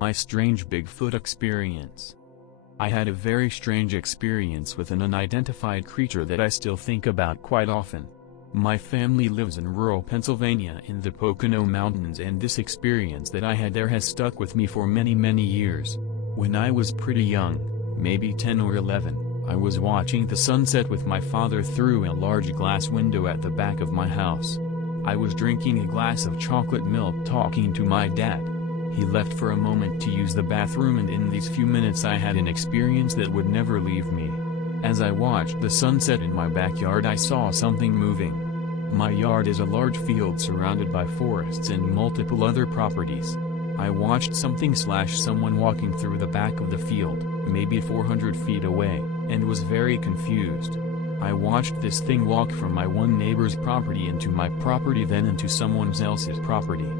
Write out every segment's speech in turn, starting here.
My strange Bigfoot experience. I had a very strange experience with an unidentified creature that I still think about quite often. My family lives in rural Pennsylvania in the Pocono Mountains, and this experience that I had there has stuck with me for many years. When I was pretty young, maybe 10 or 11, I was watching the sunset with my father through a large glass window at the back of my house. I was drinking a glass of chocolate milk talking to my dad. He left for a moment to use the bathroom, and in these few minutes I had an experience that would never leave me. As I watched the sunset in my backyard, I saw something moving. My yard is a large field surrounded by forests and multiple other properties. I watched someone walking through the back of the field, maybe 400 feet away, and was very confused. I watched this thing walk from my one neighbor's property into my property, then into someone else's property.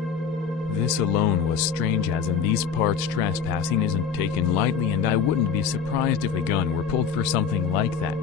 This alone was strange, as in these parts trespassing isn't taken lightly, and I wouldn't be surprised if a gun were pulled for something like that.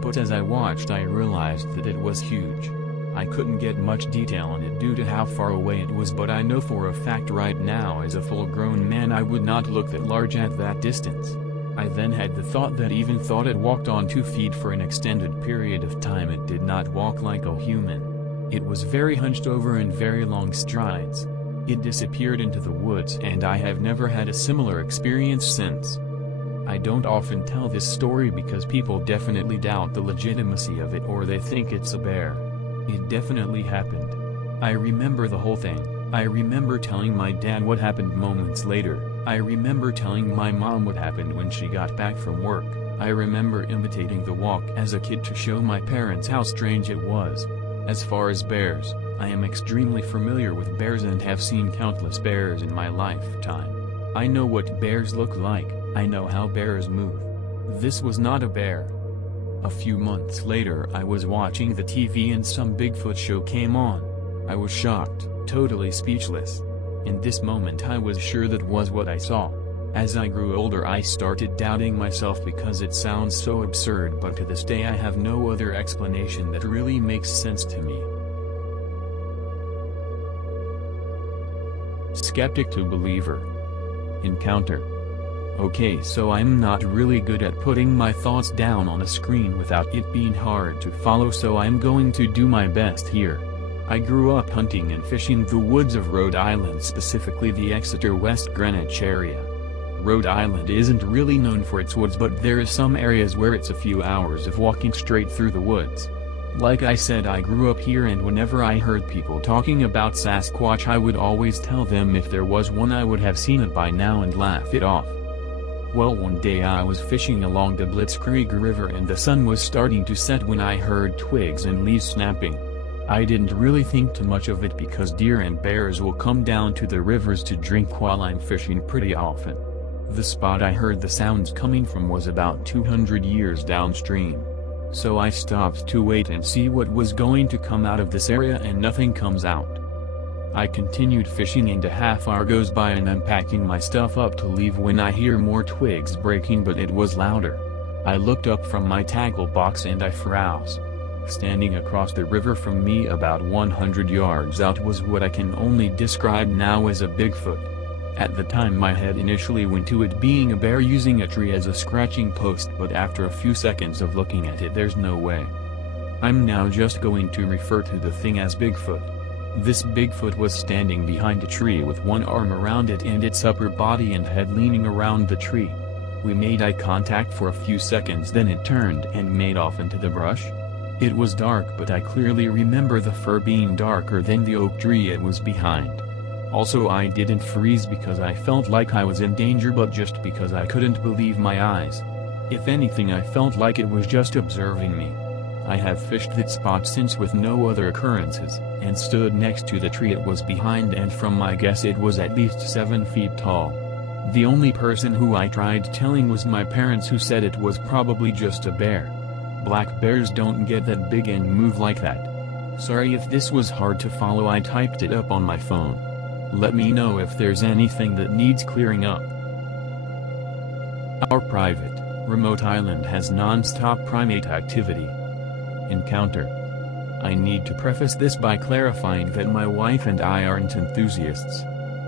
But as I watched, I realized that it was huge. I couldn't get much detail on it due to how far away it was, but I know for a fact right now as a full-grown man I would not look that large at that distance. I then had the thought that even thought it walked on 2 feet for an extended period of time, it did not walk like a human. It was very hunched over in very long strides. It disappeared into the woods, and I have never had a similar experience since. I don't often tell this story because people definitely doubt the legitimacy of it, or they think it's a bear. It definitely happened. I remember the whole thing. I remember telling my dad what happened moments later. I remember telling my mom what happened when she got back from work. I remember imitating the walk as a kid to show my parents how strange it was. As far as bears, I am extremely familiar with bears and have seen countless bears in my lifetime. I know what bears look like, I know how bears move. This was not a bear. A few months later I was watching the TV and some Bigfoot show came on. I was shocked, totally speechless. In this moment I was sure that was what I saw. As I grew older I started doubting myself because it sounds so absurd, but to this day I have no other explanation that really makes sense to me. Skeptic to believer. Encounter. Okay, so I'm not really good at putting my thoughts down on a screen without it being hard to follow, so I'm going to do my best here. I grew up hunting and fishing the woods of Rhode Island, specifically the Exeter West Greenwich area. Rhode Island isn't really known for its woods, but there is some areas where it's a few hours of walking straight through the woods. Like I said, I grew up here, and whenever I heard people talking about Sasquatch I would always tell them if there was one I would have seen it by now and laugh it off. Well, one day I was fishing along the Blitzkrieg River and the sun was starting to set when I heard twigs and leaves snapping. I didn't really think too much of it because deer and bears will come down to the rivers to drink while I'm fishing pretty often. The spot I heard the sounds coming from was about 200 years downstream. So I stopped to wait and see what was going to come out of this area, and nothing comes out. I continued fishing and a half hour goes by and I'm packing my stuff up to leave when I hear more twigs breaking, but it was louder. I looked up from my tackle box and I froze. Standing across the river from me about 100 yards out was what I can only describe now as a Bigfoot. At the time my head initially went to it being a bear using a tree as a scratching post, but after a few seconds of looking at it there's no way. I'm now just going to refer to the thing as Bigfoot. This Bigfoot was standing behind a tree with one arm around it and its upper body and head leaning around the tree. We made eye contact for a few seconds, then it turned and made off into the brush. It was dark, but I clearly remember the fur being darker than the oak tree it was behind. Also, I didn't freeze because I felt like I was in danger, but just because I couldn't believe my eyes. If anything, I felt like it was just observing me. I have fished that spot since with no other occurrences, and stood next to the tree it was behind, and from my guess it was at least 7 feet tall. The only person who I tried telling was my parents, who said it was probably just a bear. Black bears don't get that big and move like that. Sorry if this was hard to follow, I typed it up on my phone. Let me know if there's anything that needs clearing up. Our private, remote island has non-stop primate activity. Encounter. I need to preface this by clarifying that my wife and I aren't enthusiasts.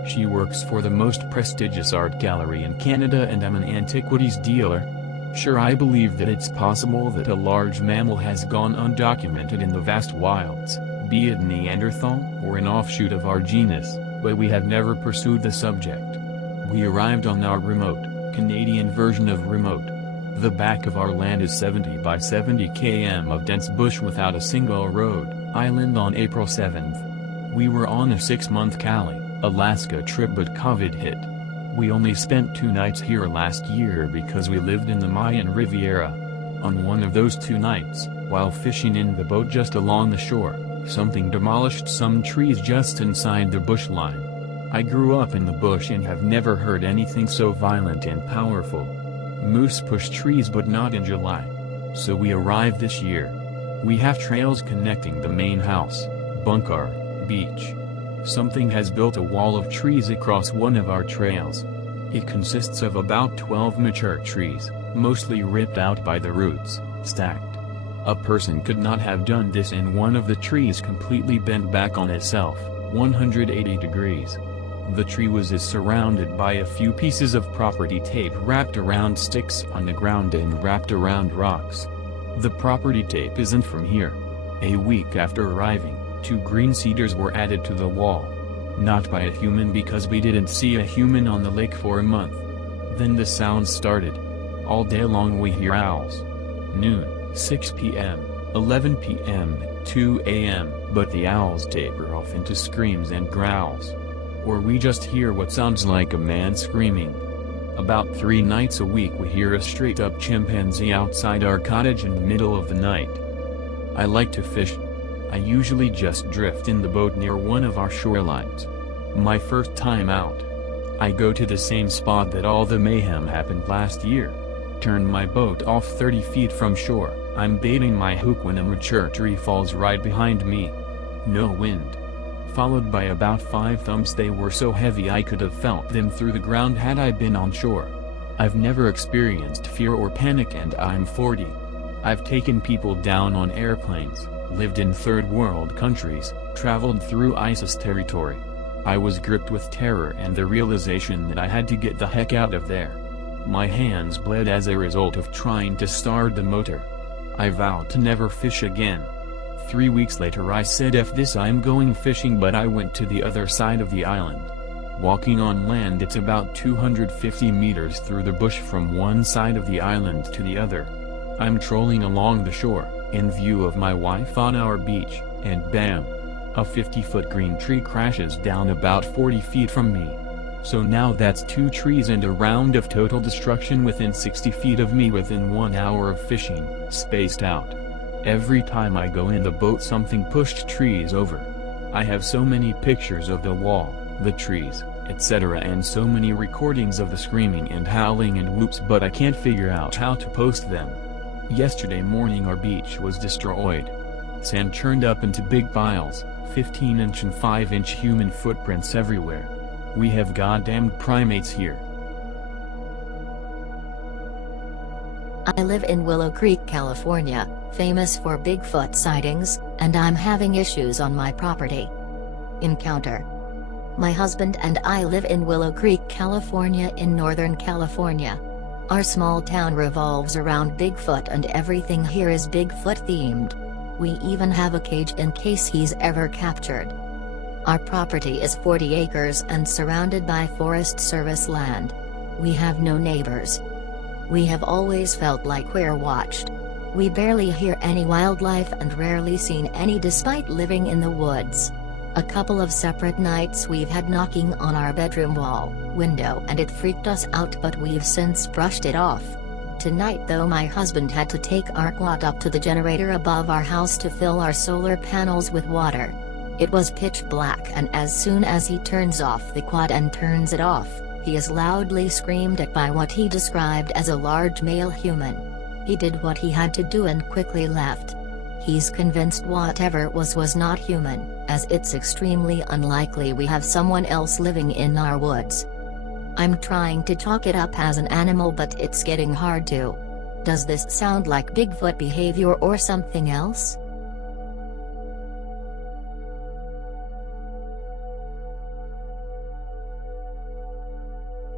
She works for the most prestigious art gallery in Canada and I'm an antiquities dealer. Sure, I believe that it's possible that a large mammal has gone undocumented in the vast wilds, be it Neanderthal or an offshoot of our genus, but we have never pursued the subject. We arrived on our remote, Canadian version of remote. The back of our land is 70 by 70 km of dense bush without a single road, island on April 7th. We were on a 6-month Cali, Alaska trip but COVID hit. We only spent 2 nights here last year because we lived in the Mayan Riviera. On one of those 2 nights, while fishing in the boat just along the shore, something demolished some trees just inside the bush line. I grew up in the bush and have never heard anything so violent and powerful. Moose push trees but not in July. So we arrived this year. We have trails connecting the main house, bunker, beach. Something has built a wall of trees across one of our trails. It consists of about 12 mature trees, mostly ripped out by the roots, stacked. A person could not have done this, and one of the trees completely bent back on itself, 180 degrees. The tree was surrounded by a few pieces of property tape wrapped around sticks on the ground and wrapped around rocks. The property tape isn't from here. A week after arriving, 2 green cedars were added to the wall. Not by a human because we didn't see a human on the lake for a month. Then the sounds started. All day long we hear owls. Noon, 6 p.m., 11 p.m., 2 a.m., but the owls taper off into screams and growls. Or we just hear what sounds like a man screaming. About 3 nights a week we hear a straight-up chimpanzee outside our cottage in the middle of the night. I like to fish. I usually just drift in the boat near one of our shorelines. My first time out, I go to the same spot that all the mayhem happened last year. Turn my boat off 30 feet from shore. I'm baiting my hook when a mature tree falls right behind me. No wind. Followed by about 5 thumps. They were so heavy I could have felt them through the ground had I been on shore. I've never experienced fear or panic and I'm 40. I've taken people down on airplanes, lived in third world countries, traveled through ISIS territory. I was gripped with terror and the realization that I had to get the heck out of there. My hands bled as a result of trying to start the motor. I vowed to never fish again. 3 weeks later I said F this, I'm going fishing, but I went to the other side of the island. Walking on land, it's about 250 meters through the bush from one side of the island to the other. I'm trolling along the shore, in view of my wife on our beach, and bam! A 50-foot green tree crashes down about 40 feet from me. So now that's 2 trees and a round of total destruction within 60 feet of me within 1 hour of fishing, spaced out. Every time I go in the boat something pushed trees over. I have so many pictures of the wall, the trees, etc., and so many recordings of the screaming and howling and whoops, but I can't figure out how to post them. Yesterday morning our beach was destroyed. Sand churned up into big piles, 15-inch and 5-inch human footprints everywhere. We have goddamned primates here. I live in Willow Creek, California, famous for Bigfoot sightings, and I'm having issues on my property. Encounter. My husband and I live in Willow Creek, California in Northern California. Our small town revolves around Bigfoot and everything here is Bigfoot themed. We even have a cage in case he's ever captured. Our property is 40 acres and surrounded by Forest Service land. We have no neighbors. We have always felt like we're watched. We barely hear any wildlife and rarely seen any despite living in the woods. A couple of separate nights we've had knocking on our bedroom wall, window, and it freaked us out, but we've since brushed it off. Tonight though my husband had to take our quad up to the generator above our house to fill our solar panels with water. It was pitch black, and as soon as he turns off the quad and turns it off, he is loudly screamed at by what he described as a large male human. He did what he had to do and quickly left. He's convinced whatever it was not human, as it's extremely unlikely we have someone else living in our woods. I'm trying to talk it up as an animal, but it's getting hard to. Does this sound like Bigfoot behavior or something else?